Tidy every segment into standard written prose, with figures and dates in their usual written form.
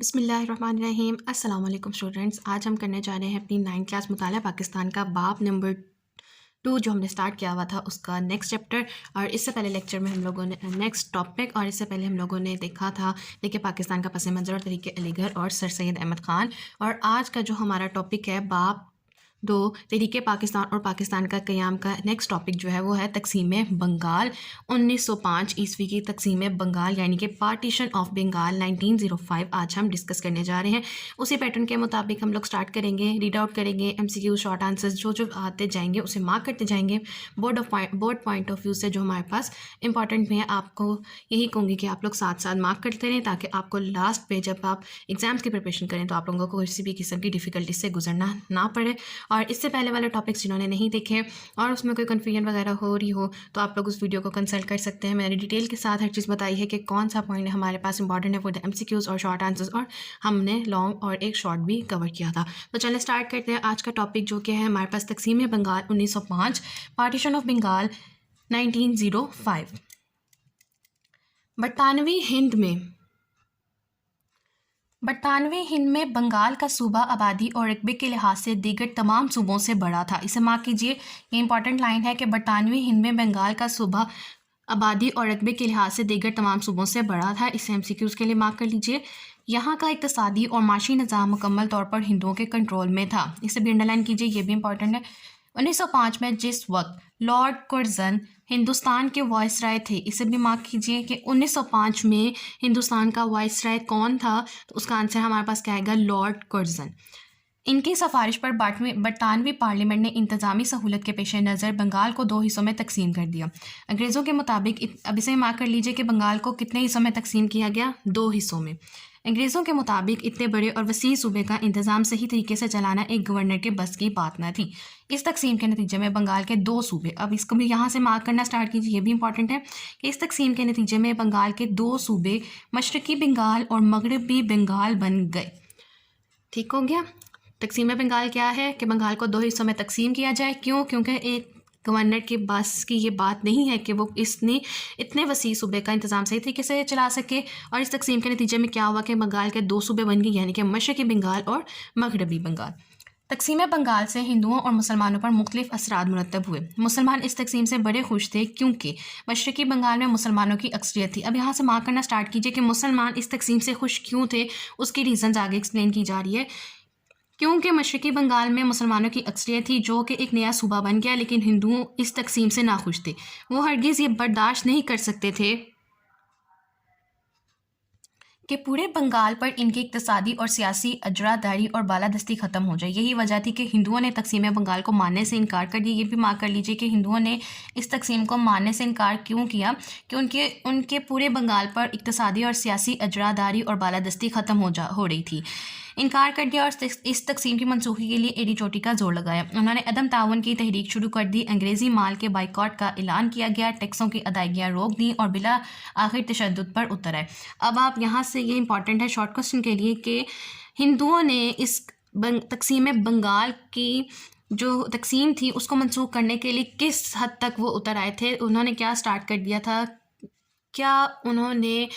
बिस्मिल्लाहिर्रहमानिर्रहीम अस्सलाम वालेकुम स्टूडेंट्स। आज हम करने जा रहे हैं अपनी 9th क्लास मुताला पाकिस्तान का बाब नंबर 2 जो हमने स्टार्ट किया हुआ था उसका नेक्स्ट चैप्टर। और इससे पहले लेक्चर में हम लोगों ने नेक्स्ट टॉपिक और इससे पहले हम लोगों ने देखा था देखिए पाकिस्तान का पस मंज़र और तरीके अलीगढ़ और सर सैयद अहमद ख़ान। और आज का जो हमारा टॉपिक है बाब 2 तरीके पाकिस्तान और पाकिस्तान का क़याम का नेक्स्ट टॉपिक जो है वो है तकसीम बंगाल 1905 ईस्वी की तकसीम बंगाल यानी कि पार्टीशन ऑफ बंगाल 1905 आज हम डिस्कस करने जा रहे हैं। उसी पैटर्न के मुताबिक हम लोग स्टार्ट करेंगे, रीड आउट करेंगे, MCQ शॉर्ट आंसर्स जो जो आते जाएंगे उसे मार्क करते जाएंगे। बोर्ड पॉइंट ऑफ व्यू से जो हमारे पास इंपॉर्टेंट में है आपको यही कहूँगी कि आप लोग साथ साथ मार्क करते रहें ताकि आपको लास्ट पे जब आप एग्ज़ाम्स की प्रिपरेशन करें तो आप लोगों को किसी भी किस्म की डिफ़िकल्टी से गुजरना ना पड़े। और इससे पहले वाले टॉपिक्स जिन्होंने नहीं देखे और उसमें कोई कन्फ्यूजन वगैरह हो रही हो तो आप लोग उस वीडियो को कंसल्ट कर सकते हैं। मैंने डिटेल के साथ हर चीज़ बताई है कि कौन सा पॉइंट हमारे पास इंपॉर्टेंट है फॉर द MCQs और शॉर्ट आंसर्स, और हमने लॉन्ग और एक शॉर्ट भी कवर किया था। तो चलिए स्टार्ट करते हैं आज का टॉपिक जो कि है हमारे पास तकसीम बंगाल 1905 पार्टीशन ऑफ बंगाल 1905। बरतानवी हिंद में बंगाल का सूबा आबादी और रकबे के लिहाज से दीगर तमाम सूबों से बड़ा था। इसे मार्क कीजिए, ये इंपॉर्टेंट लाइन है कि बरतानवी हिंद में बंगाल का सूबा आबादी और रकबे के लिहाज से दीगर तमाम सूबों से बड़ा था। इसे MCQs के लिए मार्क कर लीजिए। यहाँ का इक़्तिसादी और माशी निज़ाम मुकम्मल तौर पर हिंदुओं के कंट्रोल में था। इसे भी अंडरलाइन कीजिए, ये भी इंपॉर्टेंट है। 1905 में जिस वक्त लॉर्ड कर्जन हिंदुस्तान के वाइसराय थे, इसे भी मार्क कीजिए कि 1905 में हिंदुस्तान का वाइसराय कौन था, तो उसका आंसर हमारे पास क्या आएगा, लॉर्ड कर्जन। इनकी सिफारिश पर बरतानवी पार्लियामेंट ने इंतज़ामी सहूलत के पेश नज़र बंगाल को 2 हिस्सों में तकसीम कर दिया। अंग्रेज़ों के मुताबिक अब इसे मार्क कर लीजिए कि बंगाल को कितने हिस्सों में तकसीम किया गया, 2 हिस्सों में। अंग्रेज़ों के मुताबिक इतने बड़े और वसी सूबे का इंतज़ाम सही तरीके से चलाना एक गवर्नर के बस की बात न थी। इस तकसीम के नतीजे में बंगाल के 2 सूबे, अब इसको भी यहाँ से मार्क करना स्टार्ट कीजिए, ये भी इंपॉर्टेंट है कि इस तकसीम के नतीजे में बंगाल के 2 सूबे मशरक़ी बंगाल और मगरबी बंगाल बन गए। ठीक हो गया। तकसीम बंगाल क्या है कि बंगाल को 2 हिस्सों में तकसीम किया जाए। क्यों? क्योंकि एक गवर्नर के बस की ये बात नहीं है कि वो इतने वसी सूबे का इंतज़ाम सही तरीके से चला सके। और इस तकसीम के नतीजे में क्या हुआ कि बंगाल के 2 सूबे बन गए यानी कि मशरक़ी बंगाल और मगरबी बंगाल। तकसीम बंगाल से हिंदुओं और मुसलमानों पर मुख्तलिफ असरात मुरतब हुए। मुसलमान इस तकसीम से बड़े खुश थे क्योंकि मशरक़ी बंगाल में मुसलमानों की अक्सरियत थी। अब यहाँ से मार्क करना स्टार्ट कीजिए कि मुसलमान इस तकसीम से खुश क्यों थे, उसकी रीज़न्स आगे एक्सप्लेन की जा रही है। क्योंकि मशरक़ी बंगाल में मुसलमानों की अक्सरियत थी जो कि एक नया सूबा बन गया, लेकिन हिंदुओं इस तकसीम से नाखुश थे। वो हरगिज़ ये बर्दाश्त नहीं कर सकते थे कि पूरे बंगाल पर इनकी इक़्तिसादी और सियासी अजरादारी और बालादस्ती ख़त्म हो जाए। यही वजह थी कि हिंदुओं ने तकसीम बंगाल को मानने से इनकार कर दिया। ये भी मार्क कर लीजिए कि हिंदुओं ने इस तकसीम को मानने से इनकार क्यों किया, कि उनके पूरे बंगाल पर इक़्तिसादी और सियासी अजरादारी और बालादस्ती ख़त्म हो रही थी। इनकार कर दिया और इस तकसीम की मनसूखी के लिए एड़ी चोटी का जोर लगाया। उन्होंने अदम ताउन की तहरीक शुरू कर दी। अंग्रेज़ी माल के बाइकॉट का ऐलान किया गया, टैक्सों की अदायगियाँ रोक दी और बिला आखिर तशद्दुद पर उतर आए। अब आप यहाँ से ये इंपॉर्टेंट है शॉर्ट क्वेश्चन के लिए कि हिंदुओं ने इस तकसीम बंगाल की जो तकसीम थी उसको मनसूख करने के लिए किस हद तक वो उतर आए थे, उन्होंने क्या स्टार्ट कर दिया था, क्या उन्होंने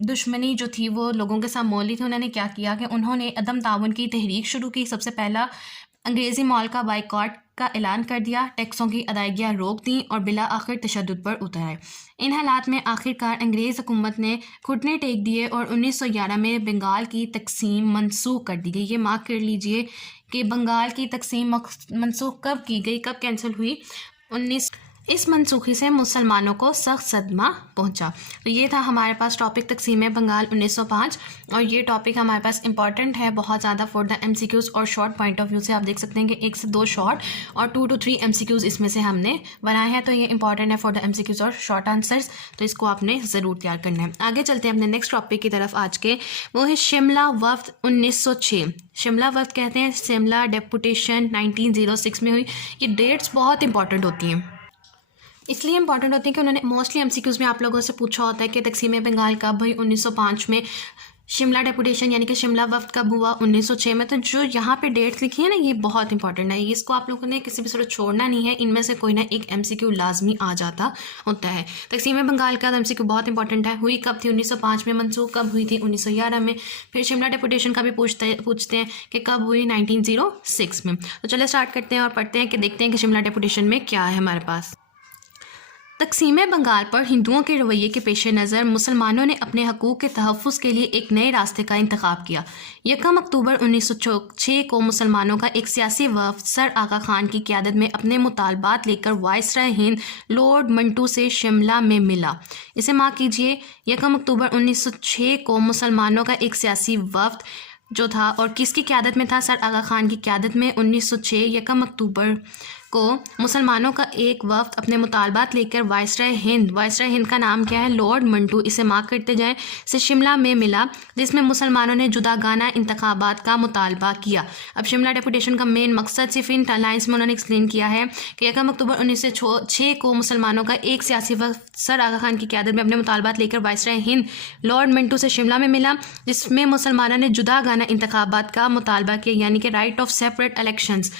दुश्मनी जो थी वो लोगों के साथ मोल ली थी। उन्होंने क्या किया कि उन्होंने अदम ताउन की तहरीक शुरू की। सबसे पहला अंग्रेज़ी माल का बाइकॉट का ऐलान कर दिया, टैक्सों की अदायगियाँ रोक दी और बिला आखिर तशद्दुद पर उतर आए। इन हालात में आखिरकार अंग्रेज़ हुकूमत ने घुटने टेक दिए और 1911 में बंगाल की तकसीम मनसूख कर दी गई। ये मार्क कर लीजिए कि बंगाल की तकसीम मनसूख कब की गई, कब कैंसिल हुई, इस मनसूखी से मुसलमानों को सख्त सदमा पहुंचा। तो ये था हमारे पास टॉपिक तकसीम बंगाल 1905। और ये टॉपिक हमारे पास इंपॉर्टेंट है बहुत ज़्यादा फॉर द MCQs और शॉर्ट पॉइंट ऑफ व्यू से। आप देख सकते हैं कि 1 से 2 शॉर्ट और 2 to 3 MCQs इसमें से हमने बनाए हैं। तो ये इंपॉर्टेंट है फॉर द MCQs और शॉर्ट आंसर्स, तो इसको आपने ज़रूर तैयार करना है। आगे चलते हैं अपने नेक्स्ट टॉपिक की तरफ आज के, वो है शिमला वफ़द 1906। शिमला वफ़द कहते हैं, शिमला डेपुटेशन 1906 में हुई। ये डेट्स बहुत इंपॉर्टेंट होती हैं, इसलिए इंपॉर्टेंट होती है कि उन्होंने मोस्टली MCQs में आप लोगों से पूछा होता है कि तकसीम बंगाल कब हुई, 1905 में शिमला डेपुटेशन यानी कि शिमला वफ्द कब हुआ? 1906 में। तो जो यहाँ पे डेट्स लिखी है ना, ये बहुत इंपॉर्टेंट है, इसको आप लोगों ने किसी भी सूरत छोड़ना नहीं है। इनमें से कोई ना एक एमसीक्यू लाजमी आ जाता होता है। तकसीम बंगाल का एमसीक्यू बहुत इंपॉर्टेंट है। हुई कब थी? 1905 में। मनसूख कब हुई थी? 1911 में। फिर शिमला डेपुटेशन का भी पूछते हैं कि कब हुई? 1906 में। तो चलिए स्टार्ट करते हैं और पढ़ते हैं कि देखते हैं कि शिमला डेपुटेशन में क्या है हमारे पास। तकसीम बंगाल पर हिंदुओं के रवैये के पेश नज़र मुसलमानों ने अपने हकूक़ के तहफ़्फ़ुज़ के लिए एक नए रास्ते का इंतखाब किया। 1 अक्टूबर 1906 को मुसलमानों का एक सियासी वफ़द सर आगा खान की क़यादत में अपने मुतालबात लेकर वायसराय हिंद लॉर्ड मंटू से शिमला में मिला। इसे मार्क कीजिए। 1 अक्टूबर 1906 को मुसलमानों का एक सियासी वफ़द जो था और किसकी क़यादत में था? सर आगा खान की क़यादत में। 1906 1 अक्टूबर को मुसलमानों का एक वफ़द अपने मुतालबात लेकर वायसराय हिंद का नाम क्या है? लॉर्ड मंटू, इसे मार्क करते जाएं, से शिमला में मिला, जिसमें मुसलमानों ने जुदागाना इंतखाबात का मुतालबा किया। अब शिमला डेपुटेशन का मेन मकसद सिर्फ इन लाइन्स में उन्होंने एक्सप्लेन किया है कि 1 अक्टूबर 1906 को मुसलमानों का एक सियासी वफ़द सर आगा खान की क़यादत में अपने मुतालबात लेकर वायसराय हिंद लॉर्ड मंटू से शिमला में मिला, जिसमें मुसलमानों ने जुदागाना इंतखाबात का मुतालबा किया, यानी कि राइट ऑफ सेपरेट इलेक्शंस,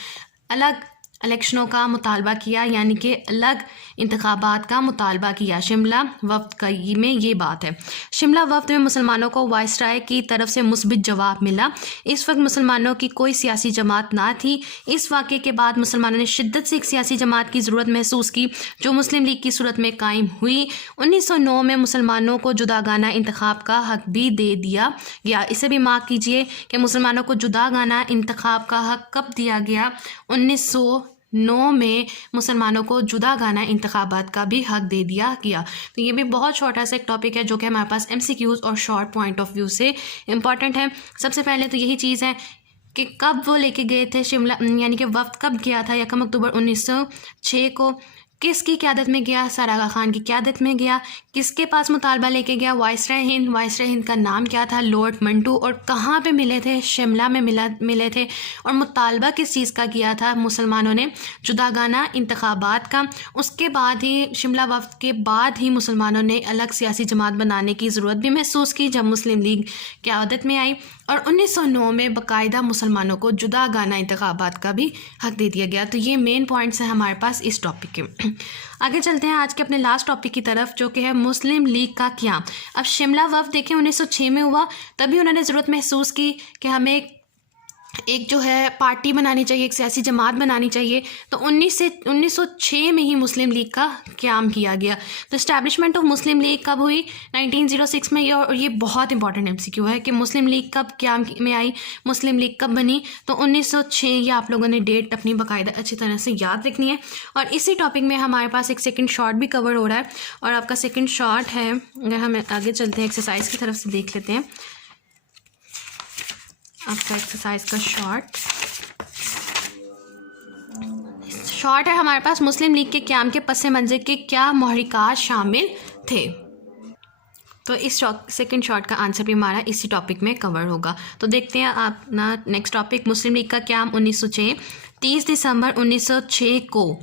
अलग इलेक्शनों का मुतालबा किया, यानी कि अलग इंतखाबात का मुतालबा किया। शिमला वफ़द का में ये बात है। शिमला वफ़द में मुसलमानों को वायसराय की तरफ से मुस्बित जवाब मिला। इस वक्त मुसलमानों की कोई सियासी जमात ना थी। इस वाक़े के बाद मुसलमानों ने शिद्दत से एक सियासी जमात की ज़रूरत महसूस की, जो मुस्लिम लीग की सूरत में कायम हुई। 1909 में मुसलमानों को जुदागाना इंतखाब का हक भी दे दिया गया। इसे भी मार्क कीजिए कि मुसलमानों को जुदागाना इंतखाब का हक कब दिया गया? 1909 में मुसलमानों को जुदागाना इंतखाबात का भी हक दे दिया गया। तो ये भी बहुत छोटा सा एक टॉपिक है जो कि हमारे पास एमसीक्यूज़ और शॉर्ट पॉइंट ऑफ व्यू से इम्पॉर्टेंट है। सबसे पहले तो यही चीज़ है कि कब वो लेके गए थे शिमला, यानी कि वफ़द कब गया था? 1 अक्टूबर 1906 को। किसकी क़यादत में गया? सर आगा खान की क़यादत में गया। किसके पास मुतालबा लेके गया? वायसराय हिंद का नाम क्या था? लॉर्ड मंटू। और कहाँ पे मिले थे? शिमला में मिले थे। और मुतालबा किस चीज़ का किया था मुसलमानों ने? जुदागाना इंतखाबात का। उसके बाद ही शिमला वफ़द के बाद ही मुसलमानों ने अलग सियासी जमात बनाने की ज़रूरत भी महसूस की जब मुस्लिम लीग क़यादत में आई। और 1909 में बाकायदा मुसलमानों को जुदागाना इंतखाबात का भी हक दे दिया गया। तो ये मेन पॉइंट्स हैं हमारे पास इस टॉपिक के। आगे चलते हैं आज के अपने लास्ट टॉपिक की तरफ, जो कि है मुस्लिम लीग का क़याम। अब शिमला वफ़द देखें 1906 में हुआ, तभी उन्होंने ज़रूरत महसूस की कि हमें एक जो है पार्टी बनानी चाहिए, एक सियासी जमात बनानी चाहिए। तो 1906 में ही मुस्लिम लीग का क़याम किया गया। तो इस्टेब्लिशमेंट ऑफ मुस्लिम लीग कब हुई? 1906 में। और ये बहुत इंपॉर्टेंट एमसीक्यू है कि मुस्लिम लीग कब क़याम में आई, मुस्लिम लीग कब बनी? तो 1906। ये आप लोगों ने डेट अपनी बाकायदा अच्छी तरह से याद रखनी है। और इसी टॉपिक में हमारे पास एक सेकेंड शॉर्ट भी कवर हो रहा है, और आपका सेकेंड शॉर्ट है, अगर हम आगे चलते हैं एक्सरसाइज की तरफ से देख लेते हैं। आपका एक्सरसाइज का शॉर्ट है हमारे पास, मुस्लिम लीग के क़याम के पस मंज़र के क्या महरिकात शामिल थे। तो इस सेकंड शॉर्ट का आंसर भी हमारा इसी टॉपिक में कवर होगा। तो देखते हैं अपना नेक्स्ट टॉपिक, मुस्लिम लीग का क़याम 1906। 30 दिसंबर 1906 को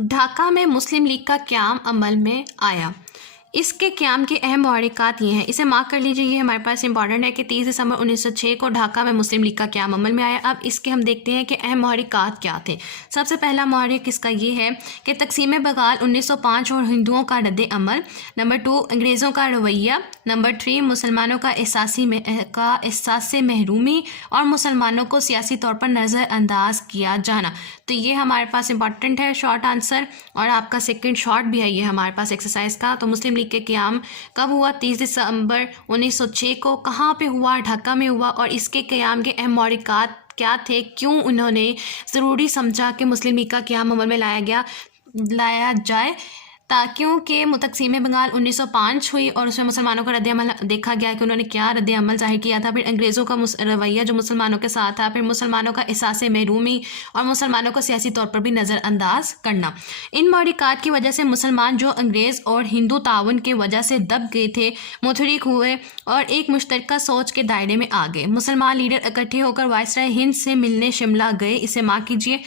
ढाका में मुस्लिम लीग का क़याम अमल में आया। इसके क़याम के अहम महरिकात ये हैं, इसे मार्क कर लीजिए, ये हमारे पास इंपॉर्टेंट है कि 30 दिसंबर 1906 को ढाका में मुस्लिम लीग का क़याम अमल में आया। अब इसके हम देखते हैं कि अहम महरिकात क्या थे। सबसे पहला महरिक इसका ये है कि तकसीम बंगाल 1905 और हिंदुओं का रद्द अमल। नंबर 2 अंग्रेज़ों का रवैया। नंबर 3 मुसलमानों का एहसास से महरूमी और मुसलमानों को सियासी तौर पर नज़रअंदाज किया जाना। तो ये हमारे पास इंपॉर्टेंट है शॉर्ट आंसर, और आपका सेकेंड शॉर्ट भी है ये हमारे पास एक्सरसाइज का। तो मुस्लिम के क़याम कब हुआ? 30 दिसंबर 1906 को। कहाँ पे हुआ? ढाका में हुआ। और इसके क़याम के अहम महरिकात क्या थे? क्यों उन्होंने ज़रूरी समझा कि मुस्लिम लीग का क़याम अमल में लाया जाए? क्योंकि तक़सीम बंगाल 1905 हुई और उसमें मुसलमानों का रद्द-ए-अमल देखा गया कि उन्होंने क्या रद्द-ए-अमल ज़ाहिर किया था। फिर अंग्रेज़ों का रवैया जो मुसलमानों के साथ था, फिर मुसलमानों का एहसास महरूमी और मुसलमानों को सियासी तौर पर भी नज़रअंदाज करना। इन महरिकात की वजह से मुसलमान जो अंग्रेज़ और हिंदू ताउन की वजह से दब गए थे, मुतहरिक हुए और एक मुश्तरका सोच के दायरे में आ गए। मुसलमान लीडर इकट्ठे होकर वायसराय हिंद से मिलने शिमला गए। इसे मार्क कीजिए।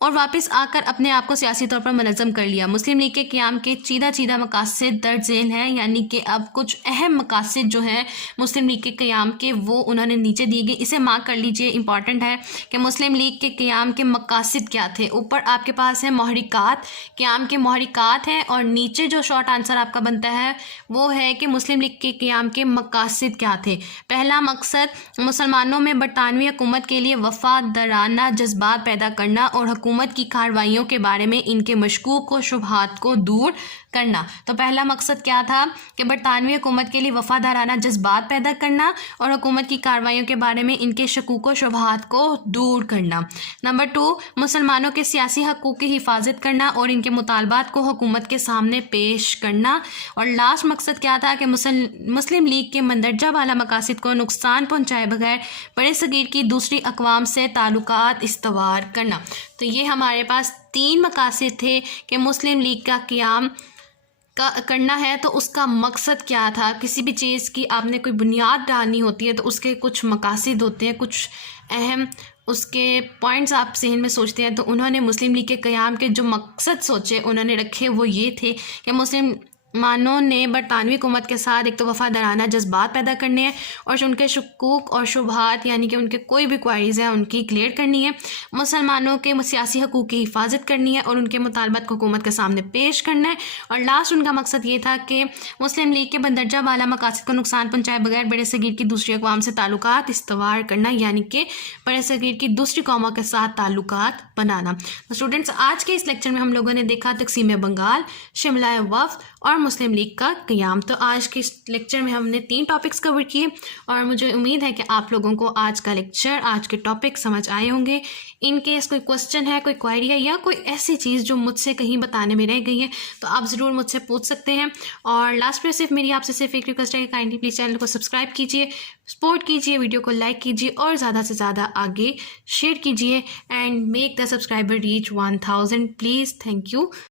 और वापस आकर अपने आप को सियासी तौर पर मुनज़्ज़म कर लिया। मुस्लिम लीग के क़याम के चीदा मकासद दर्ज झेल हैं, यानी कि अब कुछ अहम मकासद जो हैं मुस्लिम लीग के क़याम के वो उन्होंने नीचे दिए गए। इसे मार्क कर लीजिए, इंपॉर्टेंट है कि मुस्लिम लीग के क़याम के मकासद क्या थे। ऊपर आपके पास है महरिकात, क़याम के महरिकात हैं, और नीचे जो शॉर्ट आंसर आपका बनता है वो है कि मुस्लिम लीग के क़याम के मकासद क्या थे। पहला मकसद मुसलमानों में बरतानवी हुकूमत के लिए वफादाराना जज्बात पैदा करना और हुकूमत की कार्रवाइयों के बारे में इनके मशकूक व शुबहात को दूर करना। तो पहला मकसद क्या था कि बरतानवी हुकूमत के लिए वफादाराना जज्बात पैदा करना और हुकूमत की कार्रवाइयों के बारे में इनके शकूक व शुबहात को दूर करना। नंबर 2, मुसलमानों के सियासी हकूक़ की हिफाजत करना और इनके मुतालबात को हुकूमत के सामने पेश करना। और लास्ट मकसद क्या था कि मुस्लिम लीग के मंदरजा वाला मकासद को नुकसान पहुँचाए बगैर बड़े सगीर की दूसरी अक़वाम से ताल्लुकात इस्तवार करना। तो ये हमारे पास 3 मकासद थे कि मुस्लिम लीग का क़याम करना है तो उसका मकसद क्या था। किसी भी चीज़ की आपने कोई बुनियाद डालनी होती है तो उसके कुछ मकासद होते हैं, कुछ अहम उसके पॉइंट्स आप जहन में सोचते हैं। तो उन्होंने मुस्लिम लीग के क़याम के जो मकसद सोचे उन्होंने रखे वो ये थे कि मुस्लिम मानों ने बरतानवी हुकूमत के साथ एक तो वफादाराना जज्बात पैदा करने हैं और उनके शकूक और शुबहात यानी कि उनके कोई भी क्वारीज़ हैं उनकी क्लियर करनी है। मुसलमानों के सियासी हकूक़ की हिफाजत करनी है और उनके मुतालबात को हुकूमत के सामने पेश करना है। और लास्ट उनका मकसद ये था कि मुस्लिम लीग के बंदरजा वाला मकासद को नुकसान पहुँचाए बगैर बड़े सगीर की दूसरी अक़वाम से ताल्लुकात इस्तवार करना, यानी कि बड़े सगीर की दूसरी कौमों के साथ ताल्लुकात बनाना। तो स्टूडेंट्स, आज के इस लेक्चर में हम लोगों ने देखा तक़सीम बंगाल, शिमला वफ़द और मुस्लिम लीग का क़याम। तो आज के इस लेक्चर में हमने 3 टॉपिक्स कवर किए और मुझे उम्मीद है कि आप लोगों को आज का लेक्चर, आज के टॉपिक समझ आए होंगे। इन केस कोई क्वेश्चन है, कोई क्वेरी है या कोई ऐसी चीज़ जो मुझसे कहीं बताने में रह गई है तो आप ज़रूर मुझसे पूछ सकते हैं। और लास्ट में सिर्फ मेरी आपसे सिर्फ एक रिक्वेस्ट है कि काइंडली प्लीज़ चैनल को सब्सक्राइब कीजिए, सपोर्ट कीजिए, वीडियो को लाइक कीजिए और ज़्यादा से ज़्यादा आगे शेयर कीजिए and make the subscriber reach 1000 please. Thank you.